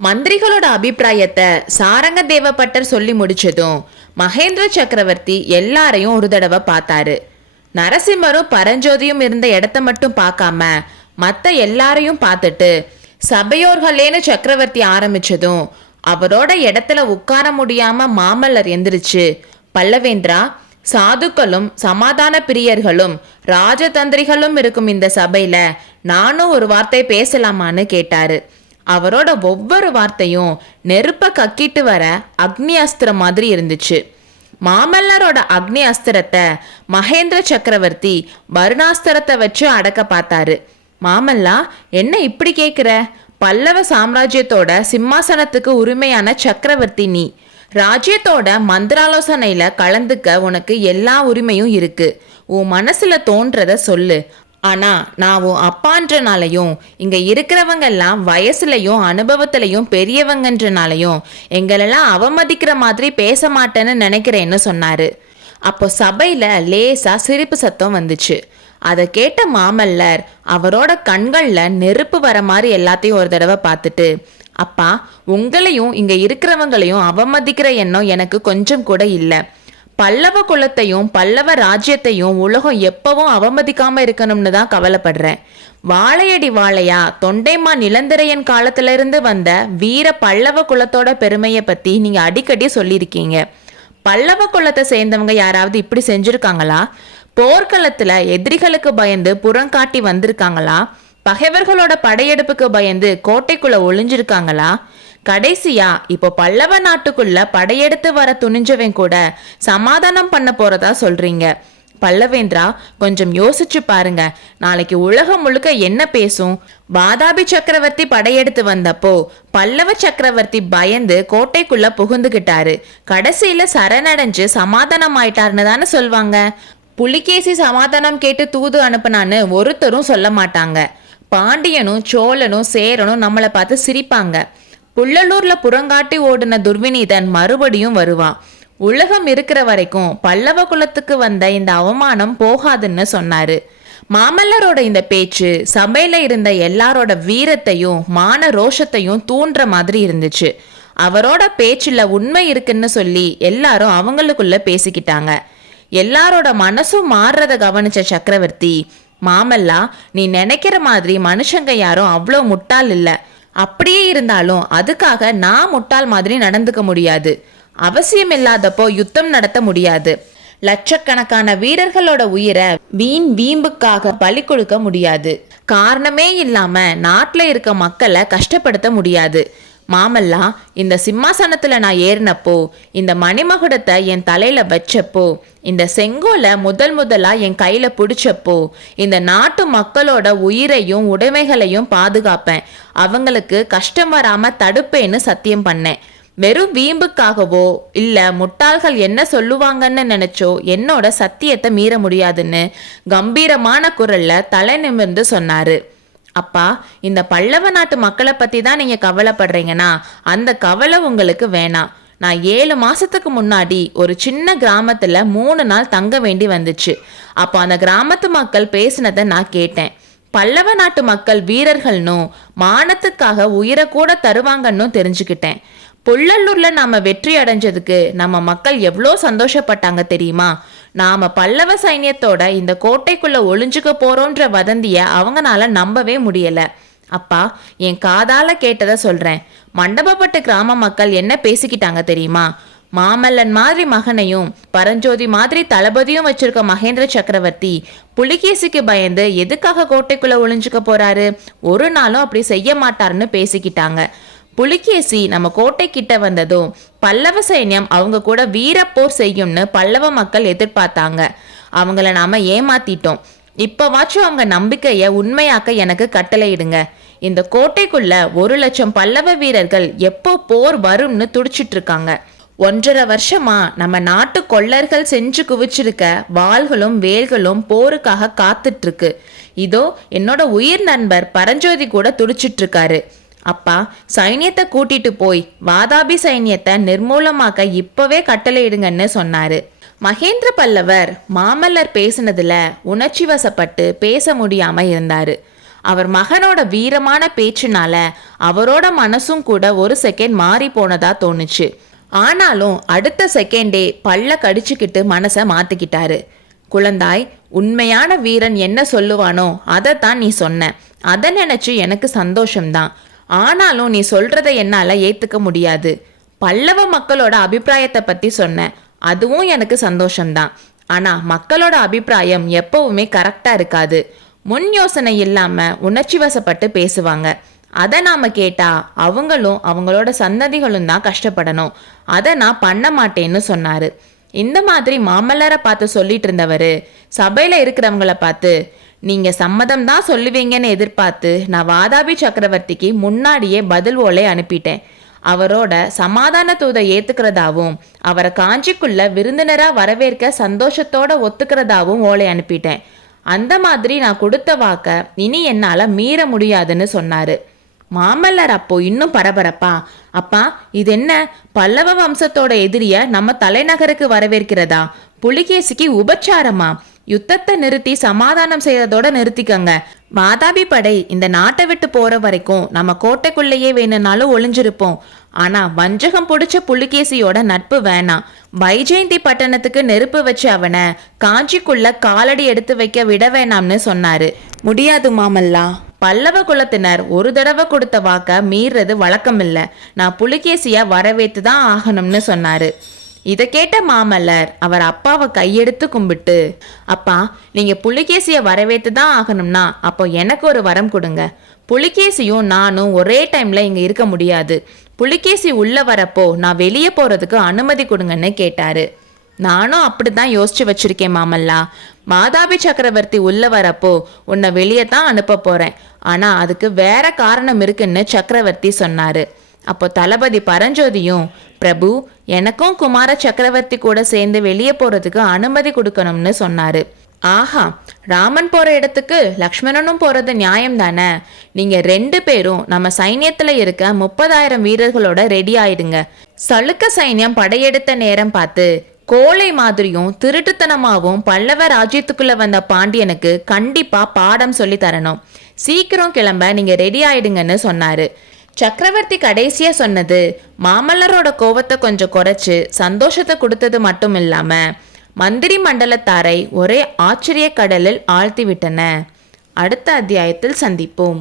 மந்திரிகளோட அபிப்பிராயத்தை சாரங்க தேவப்பட்டர் சொல்லி முடிச்சதும் மகேந்திர சக்கரவர்த்தி எல்லாரையும் ஒரு தடவை பார்த்தாரு. நரசிம்மரும் பரஞ்சோதியும் இருந்த இடத்த மட்டும் பார்க்காம மற்ற எல்லாரையும் பார்த்துட்டு சபையோர்களேன்னு சக்கரவர்த்தி ஆரம்பிச்சதும் அவரோட இடத்துல உட்கார முடியாம மாமல்லர் எந்திரிச்சு, பல்லவேந்திரா, சாதுக்களும் சமாதான பிரியர்களும் ராஜதந்திரிகளும் இருக்கும் இந்த சபையில நானும் ஒரு வார்த்தை பேசலாமான்னு கேட்டாரு. அவரோட ஒவ்வொரு வார்த்தையும் நெருப்ப கக்கிட்டு வர அக்னி அஸ்திரம் மாதிரி இருந்துச்சு. மாமல்லரோட அக்னி அஸ்திரத்தை மகேந்திர சக்கரவர்த்தி வருணாஸ்திரத்தை வச்சு அடக்க பார்த்தாரு. மாமல்லா, என்ன இப்படி கேட்குற? பல்லவ சாம்ராஜ்யத்தோட சிம்மாசனத்துக்கு உரிமையான சக்கரவர்த்தி நீ. ராஜ்யத்தோட மந்திராலோசனையில கலந்துக்க உனக்கு எல்லா உரிமையும் இருக்கு. உன் மனசுல தோன்றத சொல்லு. ஆனா நான் உன் அப்பான்றனாலையும் இங்க இருக்கிறவங்க எல்லாம் வயசுலையும் அனுபவத்திலையும் பெரியவங்கன்றனாலையும் எங்களெல்லாம் அவமதிக்கிற மாதிரி பேச மாட்டேன்னு நினைக்கிறேன்னு சொன்னாரு. அப்போ சபையில லேசா சிரிப்பு சத்தம் வந்துச்சு. அதை கேட்ட மாமல்லர் அவரோட கண்கள்ல நெருப்பு வர மாதிரி எல்லாத்தையும் ஒரு தடவை பார்த்துட்டு, அப்பா, உங்களையும் இங்க இருக்கிறவங்களையும் அவமதிக்கிற எண்ணம் எனக்கு கொஞ்சம் கூட இல்லை. பல்லவ குலத்தையும் பல்லவ ராஜ்யத்தையும் உலகம் எப்பவும் அவமதிக்காம இருக்கணும்னு தான் கவலைப்படுறேன். வாழையடி வாழையா தொண்டைமா நிலந்திரையன் காலத்துல இருந்து வந்த வீர பல்லவ குலத்தோட பெருமையை பத்தி நீங்க அடிக்கடி சொல்லியிருக்கீங்க. பல்லவ குலத்தை சேர்ந்தவங்க யாராவது இப்படி செஞ்சிருக்காங்களா? போர்க்களத்துல எதிரிகளுக்கு பயந்து புறங்காட்டி வந்திருக்காங்களா? பகைவர்களோட படையெடுப்புக்கு பயந்து கோட்டைக்குள்ள ஒளிஞ்சிருக்காங்களா? கடைசியா இப்போ பல்லவ நாட்டுக்குள்ள படையெடுத்து வர துணிஞ்சவன் கூட சமாதானம் பண்ண போறதா சொல்றீங்க. பல்லவேந்திரா, கொஞ்சம் யோசிச்சு பாருங்க. நாளைக்கு உலகம் முழுக்க என்ன பேசும்? வாதாபி சக்கரவர்த்தி படையெடுத்து வந்தப்போ பல்லவ சக்கரவர்த்தி பயந்து கோட்டைக்குள்ள புகுந்துகிட்டாரு. கடைசியில சரணடைஞ்சு சமாதானம் ஆயிட்டாருன்னு தானே சொல்வாங்க. புலிகேசி சமாதானம் கேட்டு தூது அனுப்புனான்னு ஒருத்தரும் சொல்ல மாட்டாங்க. பாண்டியனும் சோழனும் சேரனும் நம்மளை பார்த்து சிரிப்பாங்க. புள்ளலூர்ல புறங்காட்டி ஓடின துர்விநீதன் மறுபடியும் வருவான். உலகம் இருக்கிற வரைக்கும் பல்லவ குலத்துக்கு வந்த இந்த அவமானம் போகாதுன்னு சொன்னாரு. மாமல்லரோட இந்த பேச்சு சபையில இருந்த எல்லாரோட வீரத்தையும் மான ரோஷத்தையும் தூண்டுற மாதிரி இருந்துச்சு. அவரோட பேச்சுல உண்மை இருக்குன்னு சொல்லி எல்லாரும் அவங்களுக்குள்ள பேசிக்கிட்டாங்க. எல்லாரோட மனசும் மாறுறத கவனிச்ச சக்கரவர்த்தி, மாமல்லா, நீ நினைக்கிற மாதிரி மனுஷங்க யாரும் அவ்வளோ முட்டாள் இல்லை. அப்படியே இருந்தாலும் அதுக்காக நான் முட்டாள் மாதிரி நடந்துக்க முடியாது. அவசியம் இல்லாதப்போ யுத்தம் நடத்த முடியாது. லட்சக்கணக்கான வீரர்களோட உயிரை வீண் வீம்புக்காக பலி கொடுக்க முடியாது. காரணமே இல்லாம நாட்டுல இருக்க மக்களை கஷ்டப்படுத்த முடியாது. மாமல்லா, இந்த சிம்மாசனத்துல நான் ஏறினப்போ, இந்த மணிமகுடத்தை என் தலையில வச்சப்போ, இந்த செங்கோலை முதலா என் கையில பிடிச்சப்போ, இந்த நாட்டு மக்களோட உயிரையும் உடைமைகளையும் பாதுகாப்பேன், அவங்களுக்கு கஷ்டம் வராம தடுப்பேன்னு சத்தியம் பண்ணேன். வெறும் வீம்புக்காகவோ இல்ல முட்டாள்கள் என்ன சொல்லுவாங்கன்னு நினைச்சோ என்னோட சத்தியத்தை மீற முடியாதுன்னு கம்பீரமான குரல்ல தலை நிமிர்ந்து சொன்னாரு. அப்பா, இந்த பல்லவ நாட்டு மக்களை பத்தி தான் நீங்க கவலைப்படுறீங்கன்னா அந்த கவலை உங்களுக்கு வேணாம். நான் 7 மாசத்துக்கு முன்னாடி ஒரு சின்ன கிராமத்துல 3 நாள் தங்க வேண்டி வந்துச்சு. அப்போ அந்த கிராமத்து மக்கள் பேசினதை நான் கேட்டேன். பல்லவ நாட்டு மக்கள் வீரர்கள்னும் மானத்துக்காக உயிரை கூட தருவாங்கன்னு தெரிஞ்சுக்கிட்டேன். புள்ளல்லூர்ல நாம வெற்றி அடைஞ்சதுக்கு நம்ம மக்கள் எவ்வளோ சந்தோஷப்பட்டாங்க தெரியுமா? நாம பல்லவ சைன்யத்தோட இந்த கோட்டைக்குள்ள ஒளிஞ்சுக்க போறோன்ற வதந்திய அவங்கனால நம்பவே முடியல. அப்பா, என் காதால கேட்டதை சொல்றேன். மண்டபப்பட்டு கிராம மக்கள் என்ன பேசிக்கிட்டாங்க தெரியுமா? மாமல்லன் மாதிரி மகனையும் பரஞ்சோதி மாதிரி தளபதியும் வச்சிருக்க மகேந்திர சக்கரவர்த்தி புலிகேசிக்கு பயந்து எதுக்காக கோட்டைக்குள்ள ஒளிஞ்சுக்க போறாரு? ஒரு நாளும் அப்படி செய்ய மாட்டாருன்னு பேசிக்கிட்டாங்க. புலிகேசி நம்ம கோட்டை கிட்ட வந்ததும் பல்லவ சைன்யம் அவங்க கூட வீரப்போர் செய்யும்னு பல்லவ மக்கள் எதிர்பார்த்தாங்க. அவங்கள நாம ஏமாத்திட்டோம். இப்பவாச்சும் அவங்க நம்பிக்கைய உண்மையாக்க எனக்கு கட்டளையிடுங்க. இந்த கோட்டைக்குள்ள 1,00,000 பல்லவ வீரர்கள் எப்போ போர் வரும்னு துடிச்சிட்டு இருக்காங்க. 1.5 வருஷமா நம்ம நாட்டு கொள்ளர்கள் செஞ்சு குவிச்சிருக்க வாள்களும் வேல்களும் போருக்காக காத்துட்டு இருக்கு. இதோ என்னோட உயிர் நண்பர் பரஞ்சோதி கூட துடிச்சிட்டு இருக்காரு. அப்பா, சைன்யத்தை கூட்டிட்டு போய் வாதாபி சைன்யத்தை நிர்மூலமாக்க இப்பவே கட்டளையிடுங்கன்னு சொன்னாரு. மகேந்திர பல்லவர் மாமல்லர் பேசினதுல உணர்ச்சி வசப்பட்டு பேச முடியாம இருந்தாரு. அவர் மகனோட வீரமான பேச்சுனால அவரோட மனசும் கூட ஒரு செகண்ட் மாறி போனதா தோணுச்சு. ஆனாலும் அடுத்த செகண்டே பல்ல கடிச்சுக்கிட்டு மனசை மாத்திக்கிட்டாரு. குழந்தாய், உண்மையான வீரன் என்ன சொல்லுவானோ அதைத்தான் நீ சொன்ன. அதை நினைச்சு எனக்கு சந்தோஷம்தான். ஆனாலும் நீ சொல்றதை என்னால ஏத்துக்க முடியாது. பல்லவ மக்களோட அபிப்பிராயத்தை பத்தி சொன்ன, அதுவும் எனக்கு சந்தோஷம்தான். ஆனா மக்களோட அபிப்பிராயம் எப்பவுமே கரெக்டா இருக்காது. முன் யோசனை இல்லாம உணர்ச்சி வசப்பட்டு பேசுவாங்க. அதை நாம கேட்டா அவங்களும் அவங்களோட சந்ததிகளும் தான் கஷ்டப்படணும். அதை நான் பண்ண மாட்டேன்னு சொன்னாரு. இந்த மாதிரி மாமல்லரை பார்த்து சொல்லிட்டு இருந்தவர் சபையில இருக்கிறவங்கள பார்த்து, நீங்க சம்மதம் தான் சொல்லுவீங்கன்னு எதிர்பார்த்து நான் வாதாபி சக்கரவர்த்திக்கு முன்னாடியே பதில் ஓலை அனுப்பிட்டேன். அவரோட சமாதான தூதை ஏத்துக்கிறதாவும் அவரை காஞ்சிக்குள்ள விருந்தினரா வரவேற்க சந்தோஷத்தோட ஒத்துக்கிறதாவும் ஓலை அனுப்பிட்டேன். அந்த மாதிரி நான் கொடுத்த வாக்க இனி என்னால மீற முடியாதுன்னு சொன்னாரு. மாமல்லர் அப்போ இன்னும் பரபரப்பா, அப்பா இது என்ன, பல்லவ வம்சத்தோட எதிரிய நம்ம தலைநகருக்கு வரவேற்கிறதா? புலிகேசிக்கு உபச்சாரமா? யுத்தத்தை நிறுத்தி சமாதானம் செய்யறதோட நிறுத்திக்கங்க. வாதாபி படை இந்த நாட்டை விட்டு போற வரைக்கும் நம்ம கோட்டைக்குள்ளேயே வேணும்னாலும் ஒளிஞ்சிருப்போம். ஆனா வஞ்சகம் பிடிச்ச புலிகேசியோட நட்பு வேணாம். வைஜெயந்தி பட்டணத்துக்கு நெருப்பு வச்சு அவனை காஞ்சிக்குள்ள காலடி எடுத்து வைக்க விட வேணாம்னு சொன்னாரு. முடியாது மாமல்லா, பல்லவ குலத்தினர் ஒரு தடவை கொடுத்த வாக்க மீறது வழக்கம் இல்ல. நான் புலிகேசிய வரவேற்று தான் ஆகணும்னு சொன்னாரு. இதை கேட்ட மாமல்லர் அவர் அப்பாவை கையெடுத்து கும்பிட்டு, அப்பா நீங்க புலிகேசிய வரவேற்று தான் ஆகணும்னா அப்போ எனக்கு ஒரு வரம் கொடுங்க. புலிகேசியும் நானும் ஒரே டைம்ல இங்க இருக்க முடியாது. புலிகேசி உள்ள வரப்போ நான் வெளியே போறதுக்கு அனுமதி கொடுங்கன்னு கேட்டாரு. நானும் அப்படிதான் யோசிச்சு வச்சிருக்கேன் மாமல்லா. வாதாபி சக்கரவர்த்தி உள்ள வரப்போ உன்னை வெளியே தான் அனுப்ப போறேன். ஆனா அதுக்கு வேற காரணம் இருக்குன்னு சக்கரவர்த்தி சொன்னாரு. அப்போ தளபதி பரஞ்சோதியும், பிரபு எனக்கும் குமார சக்கரவர்த்தி கூட சேர்ந்து வெளியே போறதுக்கு அனுமதி கொடுக்கணும்னு சொன்னாரு. ஆஹா, ராமன் போற இடத்துக்கு லக்ஷ்மணனும் போறது நியாயம் தானே. நீங்க 2 பேரும் நம்ம சைன்யத்துல இருக்க 30,000 வீரர்களோட ரெடி ஆயிடுங்க. சளுக்க சைன்யம் படையெடுத்த நேரம் பார்த்து கோழை மாதிரியும் திருட்டுத்தனமாவும் பல்லவ ராஜ்யத்துக்குள்ள வந்த பாண்டியனுக்கு கண்டிப்பா பாடம் சொல்லி தரணும். சீக்கிரம் கிளம்ப நீங்க ரெடி ஆயிடுங்கன்னு சொன்னாரு. சக்கரவர்த்தி கடைசியா சொன்னது மாமல்லரோட கோவத்தை கொஞ்சம் குறைச்சு சந்தோஷத்தை கொடுத்தது மட்டும் இல்லாம மந்திரி மண்டலத்தாரை ஒரே ஆச்சரிய கடலில் ஆழ்த்தி விட்டன. அடுத்த அத்தியாயத்தில் சந்திப்போம்.